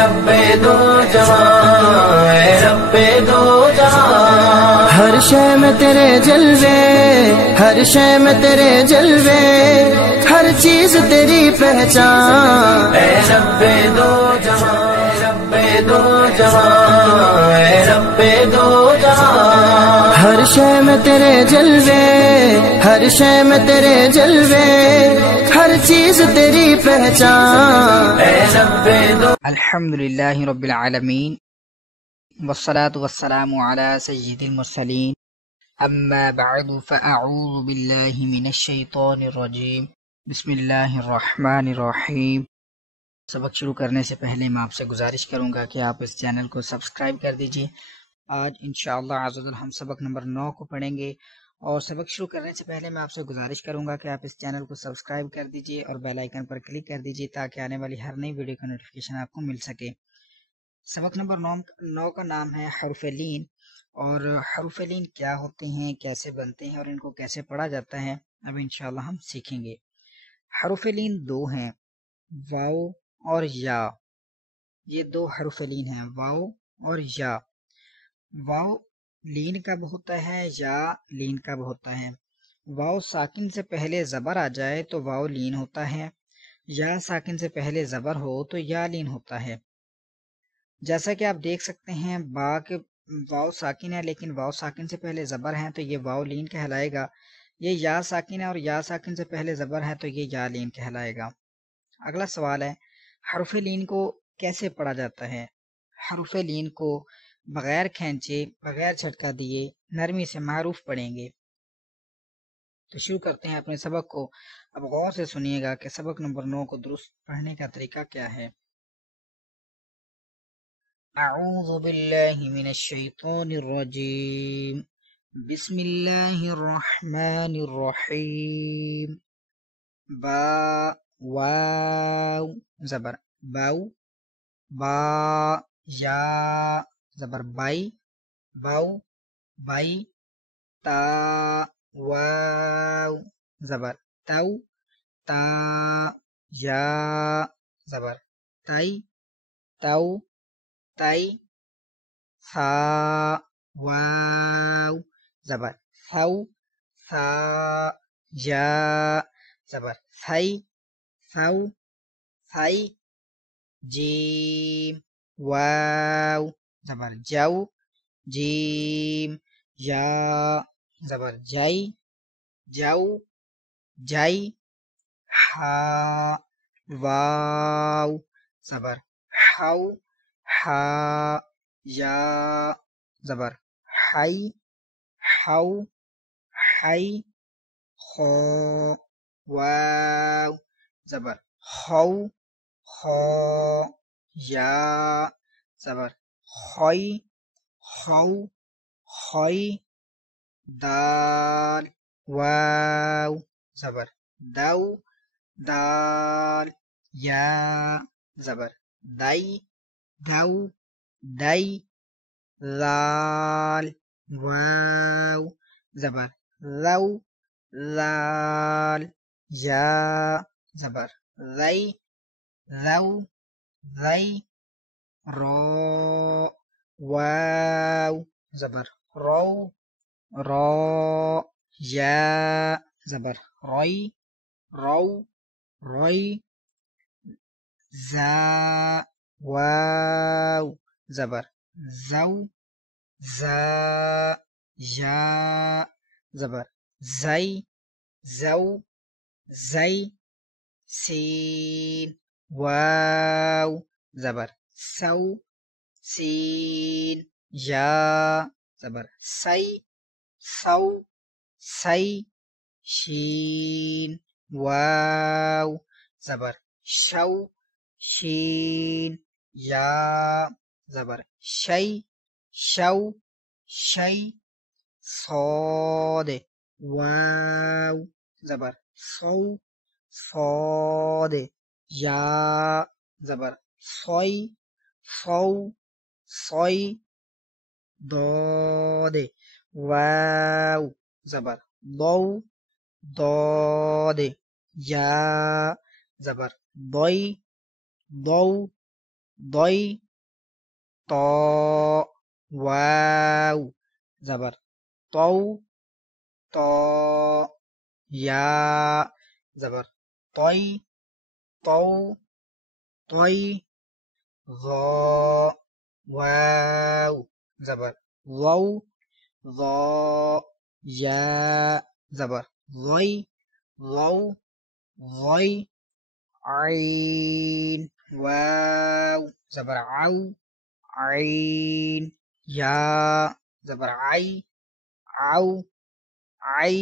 رب دو جہاں، اے رب دو جہاں، ہر شے میں تیرے جلوے، ہر شے میں تیرے جلوے، ہر چیز تیری پہچان، اے رب دو جہاں، اے رب دو جہاں، اے رب دو جہاں، ہر شے میں تیرے جلوے، ہر شے میں تیرے جلوے، ہر چیز تیری پہچان، اے رب دو۔ الحمدللہ رب العالمین، والصلاة والسلام علی سید المرسلین، اما بعد فاعوذ باللہ من الشیطان الرجیم، بسم اللہ الرحمن الرحیم۔ سبق شروع کرنے سے پہلے میں آپ سے گزارش کروں گا کہ آپ اس چینل کو سبسکرائب کر دیجئے۔ آج انشاءاللہ عز و جل ہم سبق نمبر 9 کو پڑھیں گے، اور سبق شروع کرنے سے پہلے میں آپ سے گزارش کروں گا کہ آپ اس چینل کو سبسکرائب کر دیجئے اور بیل آئیکن پر کلک کر دیجئے تاکہ آنے والی ہر نئی ویڈیو کا نوٹیفیکیشن آپ کو مل سکے۔ سبق نمبر 9 کا نام ہے حروف لین، اور حروف لین کیا ہوتے ہیں، کیسے بنتے ہیں اور ان کو کیسے پڑھا جاتا ہے، اب انشاءاللہ ہم سیکھیں گے۔ حروف لین دو ہیں، واو اور یا، یہ دو حروف لین ہیں، واو اور یا۔ واو لین کب ہوتا ہے، یا لین کب ہوتا ہے؟ واو ساکن سے پہلے زبر آ جائے تو واو لین ہوتا ہے، یا ساکن سے پہلے زبر ہو تو یا لین ہوتا ہے۔ جیسا کہ آپ دیکھ سکتے ہیں با کے واو ساکن ہے لیکن واو ساکن سے پہلے زبر ہے تو یہ واو لین کہلائے گا۔ یہ یا ساکن ہے اور یا ساکن سے پہلے زبر ہے تو یہ یا لین کہلائے گا۔ اگلا سوال ہے حرف لین کو کیسے پڑھا جاتا ہے؟ حرف لین کو بغیر کھینچے، بغیر جھٹکا دیے، نرمی سے معروف پڑھیں گے۔ تو شروع کرتے ہیں اپنے سبق کو۔ اب غور سے سنیے گا کہ سبق نمبر 9 کو درست پڑھنے کا طریقہ کیا ہے۔ اعوذ باللہ من الشیطان الرجیم، بسم اللہ الرحمن الرحیم۔ با، واو زبر باو، با، یا زبر بائی، باو بائی، تا، واو زبر تاو، تا، یا زبر تائی، تاو تائی، ثا، واو زبر ثو، ثا، یا زبر ثئی، ثو ثئی، جیم، واو زبر جو، جیم، یا زبر جائی، جو، جائی، ہا، واو زبر ہو، ہا، یا زبر ہائی، ہو، ہائی، خو، واو زبر خو، خو، یا زبر خوئی، خو، خوئی، دال، واو زبر دو، دال، یا زبر دائی، دو، دائی، لال، واو زبر لو، لال، یا زبر ذی، ذو، ذی، رو، واو زبر رو، رو، یا زبر روئی، رو، روئی، زا، واو زبر زو، زا، یا زبر زئی، زو، زئی، سین، واو زبر سو، سین، یا زبر سی، سو، سی، شین، واو زبر شو، شین، یا زبر شی، شو، شی، صاد، واو زبر صو، صاد، یا زبر صوئی، صو، صوئی، ضاد، واو زبر ضو، ضاد، یا زبر ضئی، ضو، ضئی تو واو زبر تو تو یا زبر طی تو طی ظا واو زبر ظو ظا یا زبر ظی ظو ظی عین واو زبر عو عین یا زبر عی عو عی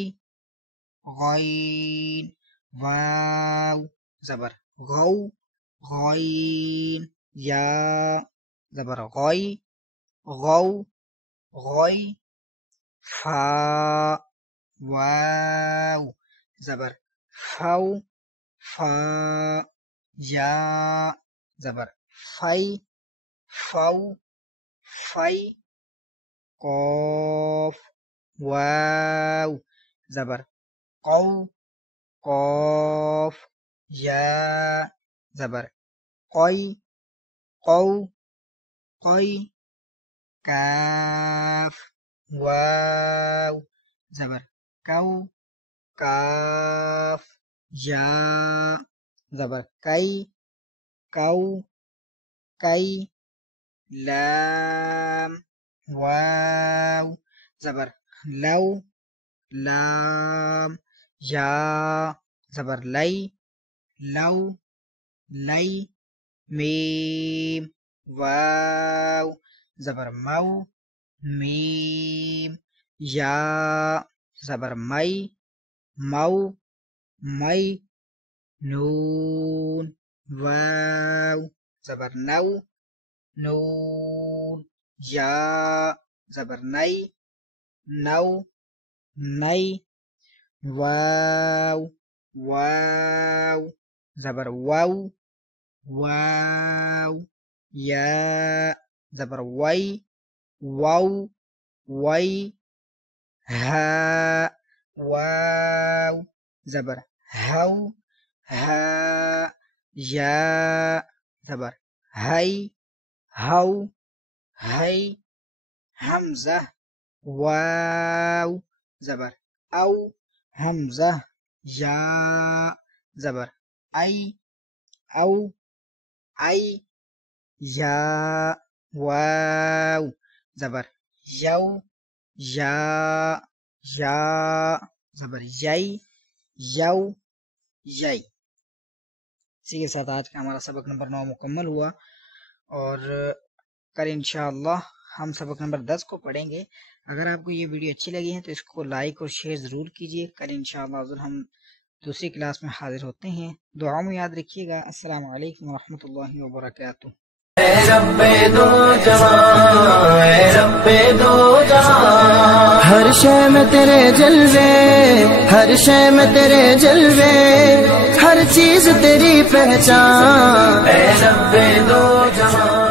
غین واو زبر غو غین یا زبر غی غو غی فا واو زبر فو فا یا زبر فی فو فی قاف واو زبر قو قاف یا زبر قی قو قی کاف واو زبر کو کاف یا زبر کی کو کی لام واو زبر لو لام یا زبر لی لو لی میم واو زبر مو میم یا زبر می مو می نون واو زبر نو نون یا زبر نی نو نی واو واو زبر واو واو یا زبر وی واو وی ها واو زبر هو ها یا زبر هی هو هی حمزة واو زبر او حمزة یا زبر ای او ای یا واو زبر یو یا یا زبر یی یو یی. اسی کے ساتھ آج کا ہمارا سبق نمبر 9 مکمل ہوا اور کل انشاءاللہ ہم سبق نمبر 10 کو پڑھیں گے. اگر آپ کو یہ ویڈیو اچھی لگی ہے تو اس کو لائک اور شیئر ضرور کیجیے. کل انشاءاللہ حضور ہم دوسری کلاس میں حاضر ہوتے ہیں. دعاؤں میں یاد رکھیے گا. السلام علیکم ورحمۃ اللہ وبرکاتہ. اے رب دو جہاں اے رب دو جہاں ہر شے میں تیرے جلوے ہر شے میں تیرے جلوے ہر چیز تیری پہچان اے رب دو جہاں